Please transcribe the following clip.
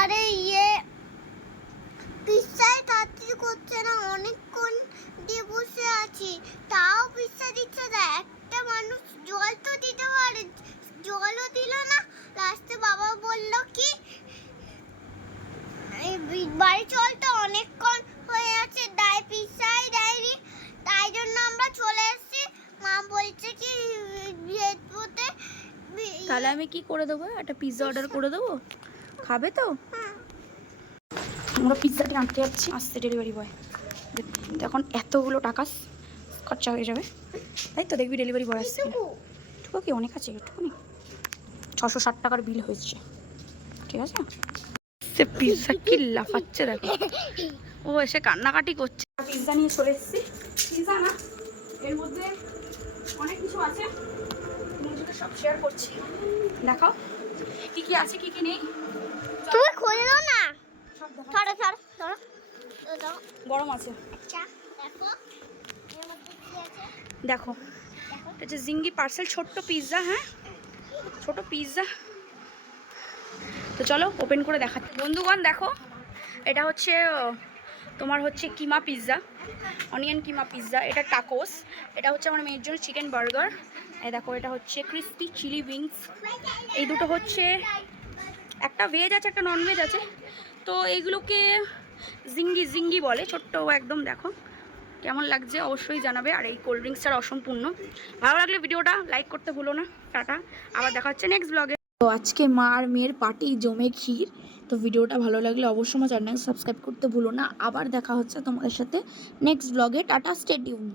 আরে ইয়ে পিজ্জায় তাড়াতাড়ি করছে না, অনেকক্ষণ দিয়ে বসে আছি, তাও পিজ্জা দিচ্ছে না। একটা মানুষ জল তো দিতে পারে, জলও দিল না। লাস্টে বাবা বলল কি বাড়ি চল, তো অনেকক্ষণ হয়ে আছে, পিজ্জাই দেয়নি, তাই জন্য আমরা চলে এসেছি। মা বলছে কি ভেতরে। তাহলে আমি কি করে দেবো? একটা পিৎজা অর্ডার করে দেবো, খাবে তো? আমরা পিৎজাটি আনতে যাচ্ছি, আসছে ডেলিভারি বয়। এখন এতগুলো টাকা খরচা হয়ে যাবে, তাই তো দেখবি ডেলিভারি বয় আসছে। একটু কি অনেক আছে, একটুখানি 660 টাকার বিল হয়েছে, ঠিক আছে। সে পিৎজা কি লাফাচ্ছে দেখো, ও এসে কান্নাকাটি করছে। পিৎজা নিয়ে চলে এসেছি। পিৎজা না, এর মধ্যে অনেক কিছু আছে, নিজেকে সব শেয়ার করছি। দেখাও কি কি আছে কি কি নেই। তুমি খুলে দাও না, ধরো ধরো ধরো দাও। গরম আছে, আচ্ছা দেখো এর মধ্যে কি আছে। দেখো এটা হচ্ছে জিঙ্গি পার্সেল, ছোট্ট পিৎজা। হ্যাঁ, ছোট পিৎজা। তো চলো ওপেন করে দেখাচ্ছি বন্ধুগণ। দেখো এটা হচ্ছে তোমার হচ্ছে কিমা পিৎজা, অনিয়ন কিমা পিৎজা। এটা টাকোস। এটা হচ্ছে আমার মেয়ের জন্য চিকেন বার্গার। এই দেখো এটা হচ্ছে ক্রিস্পি চিলি উইংস। এই দুটো হচ্ছে, একটা ভেজ আছে একটা নন ভেজ আছে। তো এইগুলোকে জিঙ্গি জিঙ্গি বলে, ছোট্ট একদম। দেখো কেমন লাগছে অবশ্যই জানাবে। আর এই কোল্ড ড্রিঙ্কসটা অসম্পূর্ণ। ভালো লাগলে ভিডিওটা লাইক করতে ভুলো না। টাটা, আবার দেখা হচ্ছে নেক্সট ব্লগে। তো আজকে মা আর মেয়ের পার্টি জমে ক্ষীর। তো ভিডিওটা ভালো লাগলে অবশ্যই আমার চ্যানেল সাবস্ক্রাইব করতে ভুলো না। আবার দেখা হচ্ছে তোমাদের সাথে নেক্সট ব্লগে। Tata, stay tune.